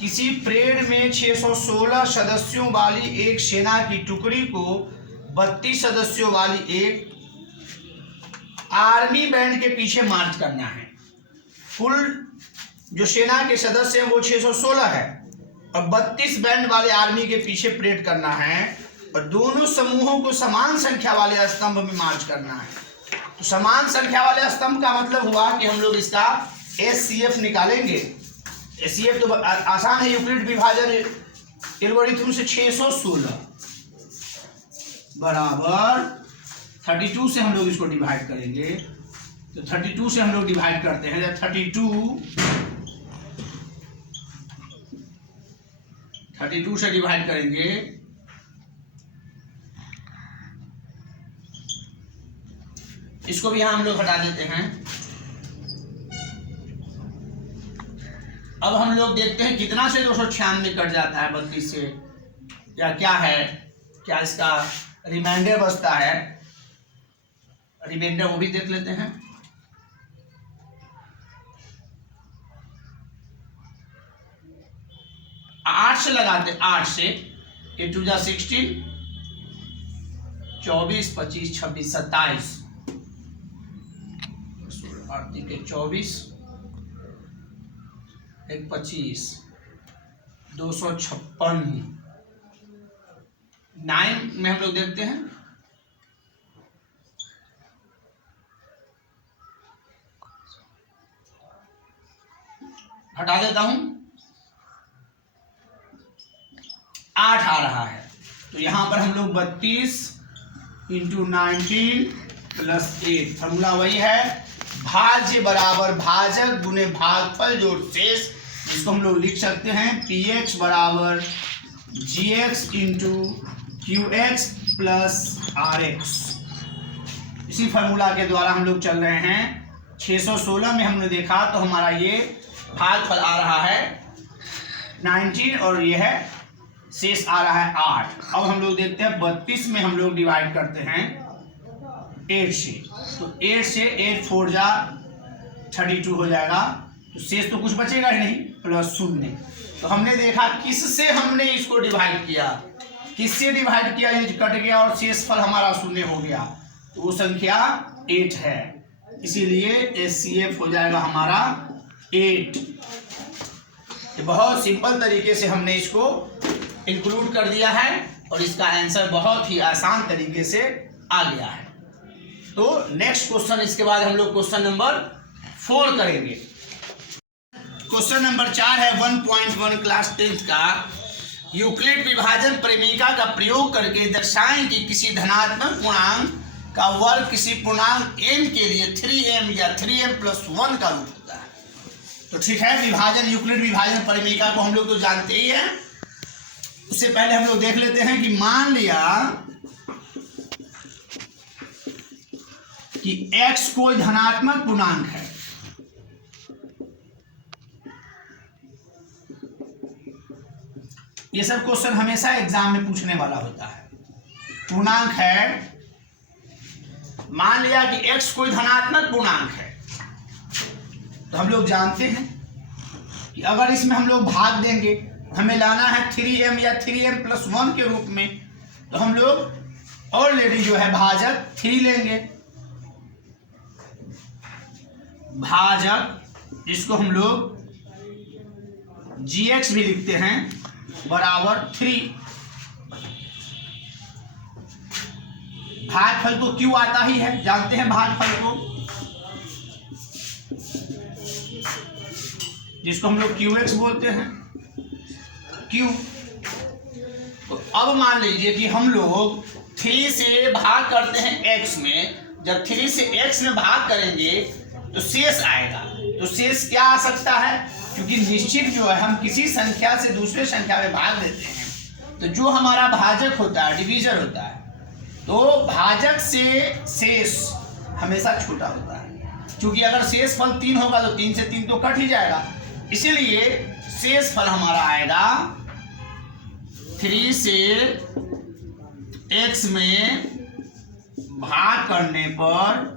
किसी परेड में 616 सदस्यों वाली एक सेना की टुकड़ी को 32 सदस्यों वाली एक आर्मी बैंड के पीछे मार्च करना है। कुल जो सेना के सदस्य हैं वो 616 है और 32 बैंड वाले आर्मी के पीछे परेड करना है और दोनों समूहों को समान संख्या वाले स्तंभ में मार्च करना है। तो समान संख्या वाले स्तंभ का मतलब हुआ कि हम लोग इसका SCF निकालेंगे। SCF तो आसान है, यूक्लिड विभाजन एल्गोरिथम से 616 बराबर 32 से हम लोग इसको डिवाइड करेंगे। तो 32 से हम लोग डिवाइड करते हैं, 32 से डिवाइड करेंगे इसको भी यहां हम लोग हटा देते हैं। अब हम लोग देखते हैं कितना से 296 कट जाता है 32 से, या क्या है, क्या इसका रिमाइंडर बचता है, रिमाइंडर वो भी देख लेते हैं। आठ से लगाते, 8 से 8 2 जा 16, 24 25 26 27 8 के 24 1 25 256 9 में हम लोग देखते हैं। हटा देता हूं, 8 आ रहा है। तो यहां पर हम लोग 32 × 19 + 8, फॉर्मूला वही है, भाज्य बराबर भाजक गुने भागफल जोड़ शेष, जिसको हम लोग लिख सकते हैं PX बराबर GX × QX + RX। इसी फार्मूला के द्वारा हम लोग चल रहे हैं। 616 में हमने देखा तो हमारा ये भागफल आ रहा है 19 और ये है शेष आ रहा है 8। अब हम लोग देखते हैं 32 में हम लोग डिवाइड करते हैं 8 से, तो 8 से 8 4 जा 32 हो जाएगा, तो शेष तो कुछ बचेगा ही नहीं, +0। तो हमने देखा किससे हमने इसको डिवाइड किया, किससे डिवाइड किया, ये कट गया और शेष फल हमारा 0 हो गया, तो वो संख्या 8 है। इसीलिए SCF हो जाएगा हमारा 8। बहुत सिंपल तरीके से हमने इसको इंक्लूड कर दिया है और इसका आंसर बहुत ही आसान तरीके से आ गया है। तो नेक्स्ट क्वेश्चन, इसके बाद हम लोग क्वेश्चन नंबर 4 करेंगे। क्वेश्चन नंबर 4 है 1.1 क्लास 10th का, यूक्लिड विभाजन परिमेयिका का प्रयोग करके दर्शाएं कि किसी धनात्मक पूर्णांक का वर्ग किसी पूर्णांक m के लिए 3m या 3m + 1 का रूप होता है। तो ठीक है, विभाजन यूक्लिड विभाजन परिमेयिका को हम लोग तो जानते ही हैं। उससे पहले हम लोग देख लेते हैं कि मान लिया कि x कोई धनात्मक पूर्णांक है, ये सब क्वेश्चन हमेशा एग्जाम में पूछने वाला होता है। पूर्णांक है, मान लिया कि x कोई धनात्मक पूर्णांक है, तो हम लोग जानते हैं कि अगर इसमें हम लोग भाग देंगे, हमें लाना है 3m या 3m + 1 के रूप में, तो हम लोग ऑलरेडी जो है भाजक 3 लेंगे, भाजक जिसको हम लोग GX भी लिखते हैं बराबर 3। भागफल तो Q आता ही है, जानते हैं भागफल को, जिसको हम लोग QX बोलते हैं, Q। तो अब मान लीजिए कि हम लोग 3 से भाग करते हैं x में, जब 3 से x में भाग करेंगे तो शेष आएगा। तो शेष क्या आ सकता है, क्योंकि निश्चित जो है हम किसी संख्या से दूसरे संख्या में भाग देते हैं, तो जो हमारा भाजक होता है, डिवीजर होता है, तो भाजक से शेष हमेशा छोटा होता है। क्योंकि अगर शेष फल 3 होगा तो 3 से 3 तो कट ही जाएगा, इसीलिए शेष फल हमारा आएगा 3 से x में भाग करने पर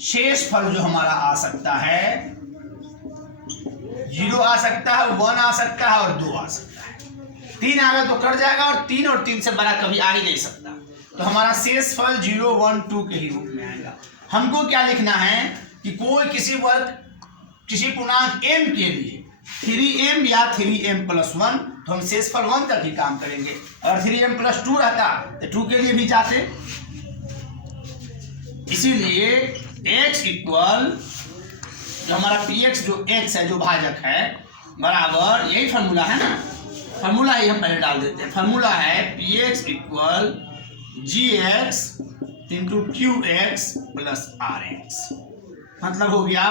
शेष फल जो हमारा आ सकता है 0 आ सकता है, 1 आ सकता है और 2 आ सकता है। 3 आ गया तो कट जाएगा और 3 से बड़ा कभी आ ही नहीं सकता। तो हमारा शेषफल 0, 1, 2 के ही रूप में आएगा। हमको क्या लिखना है कि कोई किसी पूर्णांक m के लिए 3m या 3m+1, तो हम शेषफल 1 तक ही काम करेंगे। अगर 3m+2 रहता तो 2 के लिए भी जाते। इसीलिए x इक्वल जो हमारा px जो x है, जो भाजक है, बराबर, यही फार्मूला है ना, फार्मूला ही हम पहले डाल देते हैं। फार्मूला है px equal gx into qx plus rx। मतलब हो गया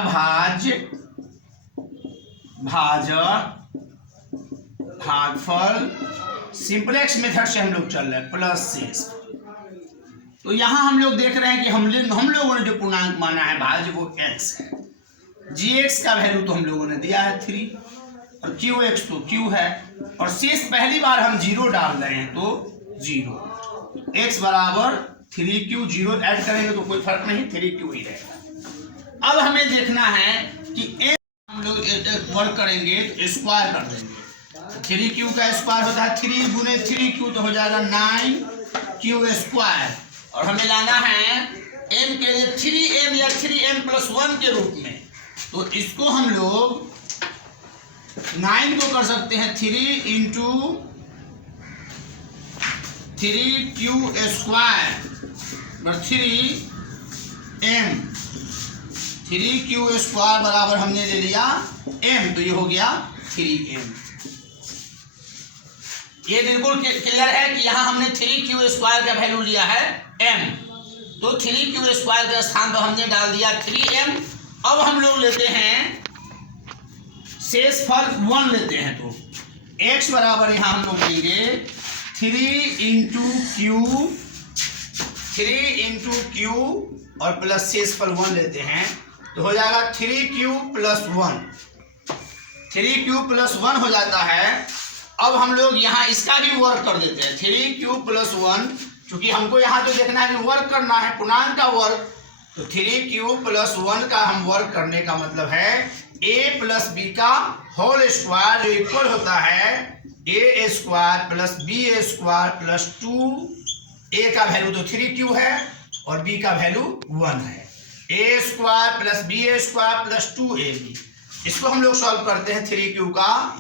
भागफल, सिंपलेक्स मेथड से हम लोग चल रहे हैं, प्लस शेष। तो यहाँ हम लोग देख रहे हैं कि हम लोगों ने जो पूर्णांक माना है भाज्य वो x है। gx का वैल्यू तो हम लोगों ने दिया है 3 और qx तो q है, और शेष पहली बार हम 0 डाल रहे हैं तो 0। x बराबर 3q, 0 ऐड करेंगे तो कोई फर्क नहीं, 3q ही रहेगा। अब हमें देखना है कि हम लोग वर्क करेंगे तो स्क्वायर कर देंगे। 3q का स्क्वायर होता है 3 गुने 3q, तो हो जाएगा 9q स्क्वायर। और हमें लाना है m के लिए 3m या 3m+1 के रूप में, तो इसको हम लोग 9 को कर सकते हैं 3 into 3q square 3m, 3q square बराबर हमने ले लिया m, तो ये हो गया 3m। ये बिल्कुल क्लियर है कि यहाँ हमने 3q स्क्वायर का वैल्यू लिया है m, तो 3q स्क्वायर के स्थान पर हमने डाल दिया 3m। अब हम लोग लेते हैं शेषफल 1 लेते हैं, तो x बराबर यहाँ हम लोग लेंगे 3 इंटू क्यू और प्लस शेषफल 1 लेते हैं, तो हो जाएगा 3q + 1। 3q + 1 हो जाता है। अब हम लोग यहाँ इसका भी वर्क कर देते हैं 3q + 1, क्योंकि हमको यहाँ तो देखना है कि वर्क करना है, पूर्णांक का वर्क। तो 3q + 1 का हम वर्क करने का मतलब है a + b का होल स्क्वायर, जो इक्वल होता है a² + b² + 2। a का वैल्यू तो 3q है और b का वैल्यू 1 है। a² + b² + 2ab। इसको हम लोग सॉल्व करते हैं 3q का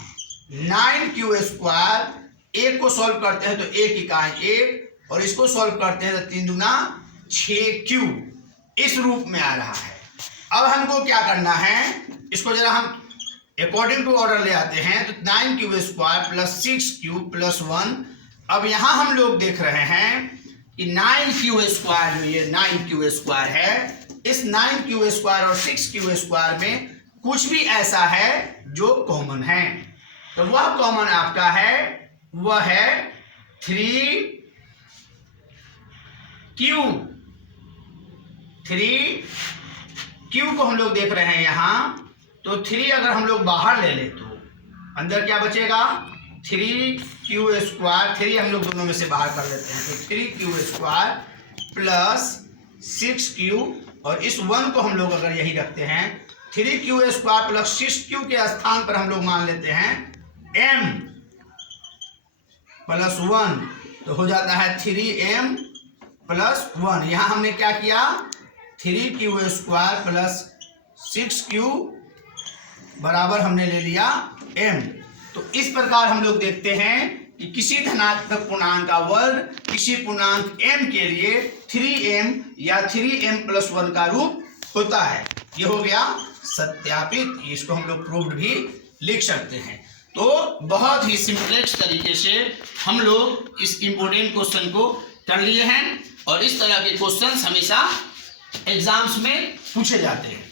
9q²। एक को सॉल्व करते हैं तो 1 इकाई 1, और इसको सॉल्व करते हैं तो 3 दूना 6q, इस रूप में आ रहा है। अब हमको क्या करना है, इसको जरा हम अकॉर्डिंग टू ऑर्डर ले आते हैं, तो 9q² + 6q + 1। अब यहाँ हम लोग देख रहे हैं कि 9q² जो ये 9q² है, इस 9q² और 6q² में कुछ भी ऐसा है जो कॉमन है। तो वह कॉमन आपका है, वह है 3q को हम लोग देख रहे हैं यहाँ। तो 3 अगर हम लोग बाहर ले लें तो अंदर क्या बचेगा 3q²। 3 हम लोग दोनों में से बाहर कर लेते हैं, तो 3q² + 6q, और इस 1 को हम लोग अगर यही रखते हैं 3q² + 6q के स्थान पर हम लोग मान लेते हैं m + 1, तो हो जाता है 3m + 1। यहाँ हमने क्या किया 3q² + 6q बराबर हमने ले लिया m। तो इस प्रकार हम लोग देखते हैं कि किसी धनात्मक पूर्णांक का वर्ग किसी पूर्णांक m के लिए 3m या 3m+1 का रूप होता है। ये हो गया सत्यापित, इसको हम लोग प्रूव्ड भी लिख सकते हैं। तो बहुत ही सिंपलेक्स तरीके से हम लोग इस इम्पोर्टेंट क्वेश्चन को कर लिए हैं, और इस तरह के क्वेश्चंस हमेशा एग्जाम्स में पूछे जाते हैं।